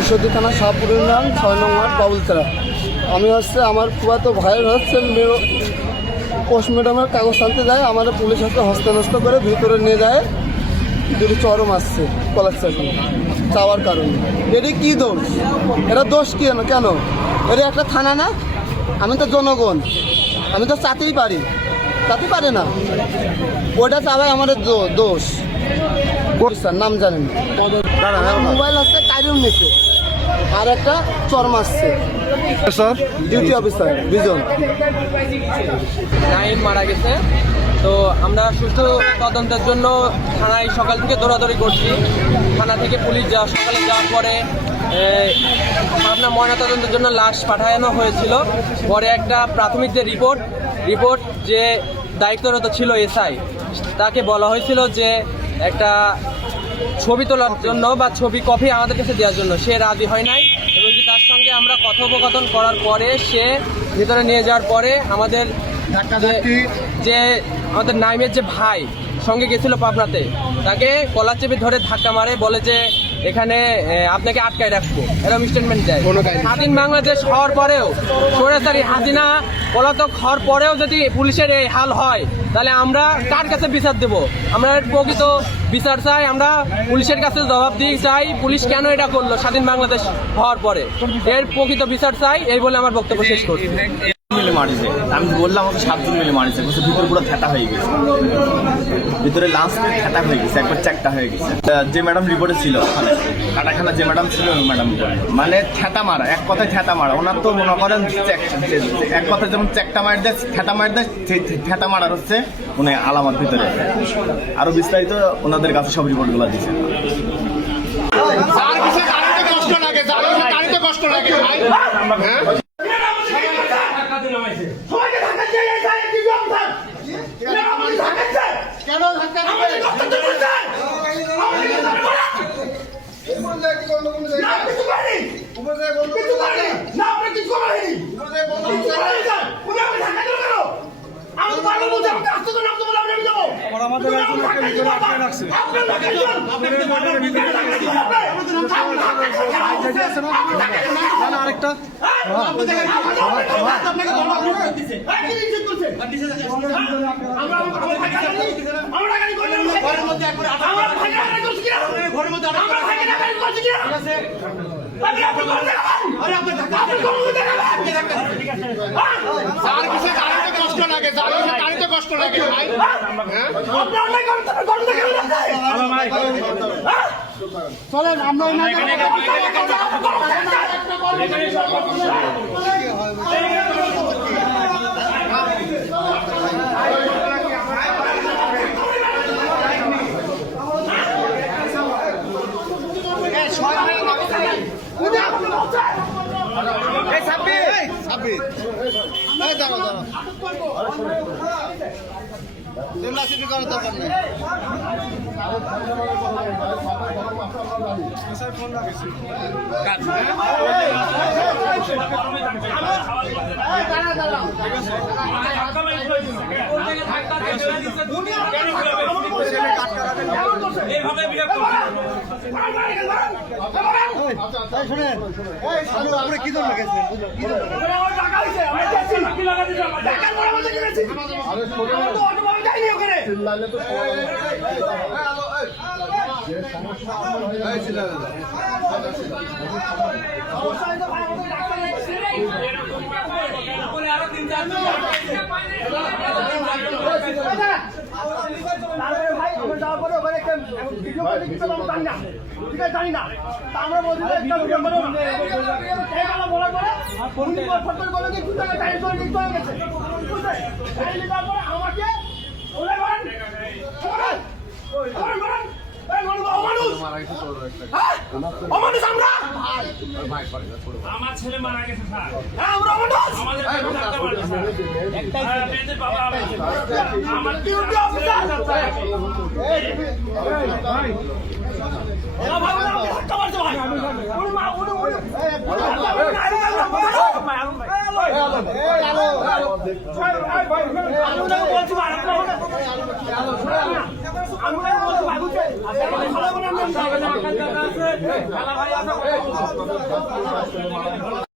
ঈশ্বরদী থানা শাহপুর ইউনিয়ন ৬ নং ওয়ার্ড বাবুলতলা। আমি আমার ফুফাতো ভাইয়ের পোস্টমর্টমের কাগজ আনতে যায়, আমাদের পুলিশ হাতে হস্তানস্ত করে ভিতরে নিয়ে যায়। দুটো চরম আসছে কলার চাকরি চাওয়ার কারণে। এটি কী দোষ? এরা দোষ কেন? এর একটা থানা না? আমি তো জনগণ, আমি তো চাতেই পারি না। ওটা চাওয়াই আমাদের দোষ। স্যার নাম জানেন? মোবাইল আছে, কাইরুম নিচ্ছে, আর একটা চরম আসছে। স্যার ডিউটি অফিসার বিজন নাইম মারা গেছে। তো আমরা সুষ্ঠু তদন্তের জন্য থানায় সকাল থেকে দৌড়াদৌড়ি করছি। থানা থেকে পুলিশ সকালে যাওয়ার পরে আপনার ময়নাতদন্তের জন্য লাশ পাঠানো হয়েছিল। পরে একটা প্রাথমিক যে রিপোর্ট যে দায়িত্বরত ছিল এসআই, তাকে বলা হয়েছিল যে একটা ছবি তোলার জন্য বা ছবি কপি আমাদের কাছে দেওয়ার জন্য। সে রাজি হয় নাই এবং কি তার সঙ্গে আমরা কথোপকথন করার পরে সে ভিতরে নিয়ে যাওয়ার পরে আমাদের নাইমের যে ভাই সঙ্গে গেছিল পাবনাতে, তাকে কলার চেপে ধরে ধাক্কা মারে, বলে যে এখানে আপনাকে আটকায় রাখবো, এরকম স্টেটমেন্ট দেয়। স্বাধীন বাংলাদেশ হওয়ার পরেও, সরাসরি হাসিনা পলাতক হওয়ার পরেও যদি পুলিশের এই হাল হয়, তাহলে আমরা কার কাছে বিচার দেব? আমরা প্রকৃত বিচার চাই, আমরা পুলিশের কাছে জবাব দিয়ে চাই পুলিশ কেন এটা করলো স্বাধীন বাংলাদেশ হওয়ার পরে। এর প্রকৃত বিচার চাই, এই বলে আমার বক্তব্য শেষ করছি। মিলে মারিছে, আমি বললাম আমাকে 7 জন মিলে মারিছে, ভিতরে পুরো থেতা হয়ে গেছে, ভিতরে লাঞ্চ থেতা হয়ে গেছে, একবার চ্যাকটা হয়ে গেছে। যে ম্যাডাম রিপোর্টে ছিল কাটাখানা, যে ম্যাডাম ছিল ম্যাডাম মানে থেতা মারা, এক কথায় থেতা মারা। ওনার তো মনে করেন এক কথায় যেমন চ্যাকটা মার দেয়, থেতা মার দেয়, থেতা মারার হচ্ছে উনি আলামত ভিতরে। আরো বিস্তারিত ওনাদের কাছে সব রিপোর্টগুলো দিচ্ছে। কষ্ট লাগে আরেকটা কষ্ট লাগে চলেন আমরা দরকার নেই। কি ধরনের গেছে? জানি না আমরা বলছি আমাকে আমার ছেলে মারা গেছে স্যার, আমার ডিউটি অফিসার বলছি